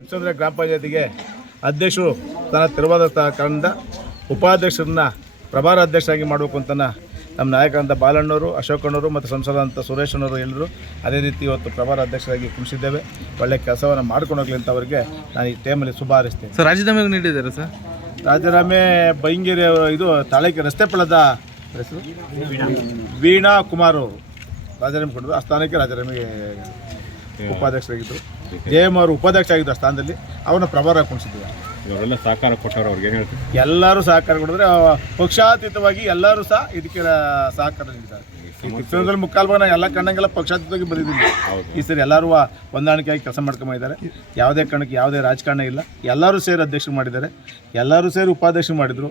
ಚಂದ್ರ ಗ್ರಾಮ ಪಂಚಾಯತಿಗೆ ಅಧ್ಯಕ್ಷರು ತನ್ನ ತೆರವಾದ ಕಾರಣದಿಂದ ಉಪಾಧ್ಯಕ್ಷರನ್ನ ಪ್ರಭಾರ ಅಧ್ಯಕ್ಷರಾಗಿ ಮಾಡಬೇಕು ಅಂತ ನಮ್ಮ ನಾಯಕರಂತ ಬಾಲಣ್ಣವರು, ಅಶೋಕಣ್ಣವರು ಮತ್ತು ಸಂಸದಂತ ಸುರೇಶಣ್ಣವರು ಹೇಳಿದರು. ಅದೇ ರೀತಿ ಇವತ್ತು ಪ್ರಭಾರ ಅಧ್ಯಕ್ಷರಾಗಿ ಕುಣಿಸಿದ್ದೇವೆ. ಒಳ್ಳೆ ಕೆಲಸವನ್ನು ಮಾಡ್ಕೊಂಡು ಹೋಗಲಿ ಅಂತ ಅವರಿಗೆ ನಾನು ಈ ಟೈಮಲ್ಲಿ ಶುಭ ಹಾರೈಸ್ತೇನೆ. ಸರ್, ರಾಜೀನಾಮೆ ನೀಡಿದ್ದಾರೆ ಸರ್? ರಾಜೀನಾಮೆ ಬೈಂಗೇರಿ ಇದು ತಾಳಕೆ ರಸ್ತೆ ಪಳ್ಳದ ಹೆಸರು ವೀಣಾ ಕುಮಾರ್ ಅವರು ರಾಜೀನಾಮೆ ಕೊಟ್ಟರು. ಆ ಸ್ಥಾನಕ್ಕೆ ರಾಜೀನಾಮೆಗೆ ಉಪಾಧ್ಯಕ್ಷರಾಗಿದ್ದರು. ಜಯಮ್ ಅವರು ಉಪಾಧ್ಯಕ್ಷ ಆಗಿದ್ದು ಆ ಸ್ಥಾನದಲ್ಲಿ ಅವ್ರನ್ನ ಪ್ರಭಾರ ಕುಣಿಸಿದ್ದೀವಿ. ಇವರೆಲ್ಲ ಸಹಕಾರ ಕೊಟ್ಟವರು ಅವ್ರಿಗೆ ಏನು ಹೇಳ್ತೀವಿ? ಎಲ್ಲರೂ ಸಹಕಾರ ಕೊಡಿದ್ರೆ ಪಕ್ಷಾತೀತವಾಗಿ ಎಲ್ಲರೂ ಸಹ ಇದಕ್ಕೆ ಸಹಕಾರ ನೀಡಿದ್ದಾರೆ. ಈ ಕಿತ್ತೂರಲ್ಲಿ ಮುಕ್ಕಾಲು ಭಾಗ ಎಲ್ಲ ಕಣ್ಣಂಗೆಲ್ಲ ಪಕ್ಷಾತೀತವಾಗಿ ಬಂದಿದ್ದೀವಿ. ಈ ಸರಿ ಎಲ್ಲರೂ ಹೊಂದಾಣಿಕೆಯಾಗಿ ಕೆಲಸ ಮಾಡ್ಕೊಂಬಂದಿದ್ದಾರೆ. ಯಾವುದೇ ಕಾರಣಕ್ಕೆ ಯಾವುದೇ ರಾಜಕಾರಣ ಇಲ್ಲ. ಎಲ್ಲರೂ ಸೇರಿ ಅಧ್ಯಕ್ಷರು ಮಾಡಿದ್ದಾರೆ, ಎಲ್ಲರೂ ಸೇರಿ ಉಪಾಧ್ಯಕ್ಷರು ಮಾಡಿದರು.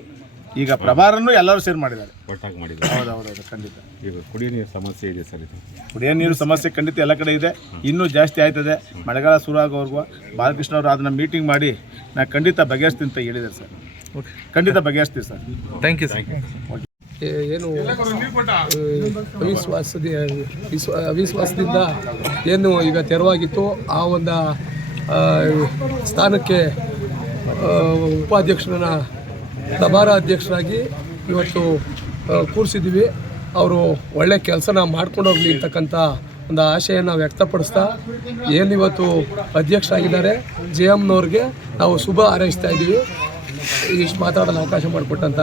ಈಗ ಪ್ರಭಾರನ್ನು ಎಲ್ಲರೂ ಸೇರಿ ಮಾಡಿದ್ದಾರೆ. ಒಟ್ಟಾಗಿ ಮಾಡಿದ್ದಾರೆ. ಹೌದು, ಖಂಡಿತ. ಈಗ ಕುಡಿಯೋ ನೀರು ಸಮಸ್ಯೆ ಇದೆ ಸರ್. ಇದು ಕುಡಿಯೋ ನೀರು ಸಮಸ್ಯೆ ಖಂಡಿತ ಎಲ್ಲ ಕಡೆ ಇದೆ. ಇನ್ನೂ ಜಾಸ್ತಿ ಆಯ್ತದೆ. ಮಳೆಗಾಲ ಶುರು ಆಗೋವರೆಗೂ ಬಾಲಕೃಷ್ಣ ಅವರು ಅದನ್ನು ಮೀಟಿಂಗ್ ಮಾಡಿ ನಾನು ಖಂಡಿತ ಬಗೆಹರಿಸ್ತೀನಿ ಅಂತ ಹೇಳಿದ್ದಾರೆ ಸರ್. ಓಕೆ, ಖಂಡಿತ ಬಗೆಹರಿಸ್ತೀವಿ ಸರ್. Thank you sir. ಏನು ಅವಿಶ್ವಾಸದಿಂದ ಏನು ಈಗ ತೆರವಾಗಿತ್ತು ಆ ಒಂದು ಸ್ಥಾನಕ್ಕೆ ಉಪಾಧ್ಯಕ್ಷರನ್ನ ಪ್ರಭಾರ ಅಧ್ಯಕ್ಷರಾಗಿ ಇವತ್ತು ಕೂರಿಸಿದ್ದೀವಿ. ಅವರು ಒಳ್ಳೆ ಕೆಲಸನ ಮಾಡ್ಕೊಂಡು ಹೋಗಲಿ ಅಂತಕ್ಕಂಥ ಒಂದು ಆಶೆಯನ್ನು ವ್ಯಕ್ತಪಡಿಸ್ತಾ ಏನಿವತ್ತು ಅಧ್ಯಕ್ಷರಾಗಿದ್ದಾರೆ JMನವ್ರಿಗೆ ನಾವು ಶುಭ ಹಾರೈಸ್ತಾ ಇದ್ದೀವಿ. ಇಷ್ಟು ಮಾತಾಡಲು ಅವಕಾಶ ಮಾಡಿಕೊಟ್ಟಂಥ